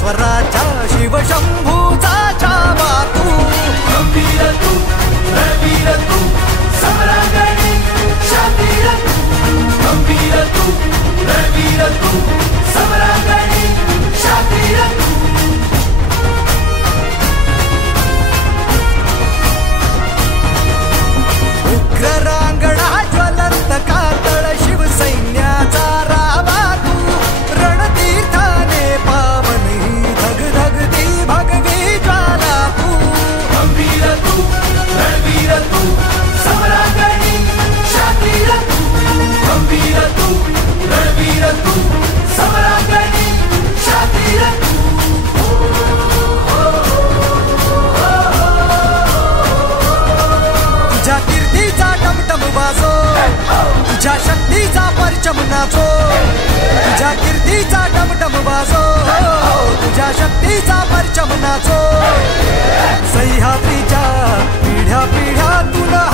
स्वराच्या शिवशंभूचा छावा तू गंभीर तू रवीर तू समरांगणी शातीर तू गंभीर तू रवीर तू समरांगणी शातीर तू उग्र रांगडा ज्वलंत कातळ शिवसैन्याचा रावा तू रणतीर्थाने पावन ही धगधगती भगवी ज्वाला तू गंभीर तू रवीर तू समरांगणी शातीर तू गंभीर तू रवीर तू समरांगणी शातीर तू तुझ्या कीर्तीचा टमटम वाजो तुझ्या शक्तीचा परचम नाचो तुझ्या कीर्तीचा टमटम वाजो तुझ्या शक्तीचा परचम नाचो सह्याद्रीच्या पिढ्या पिढ्या तुला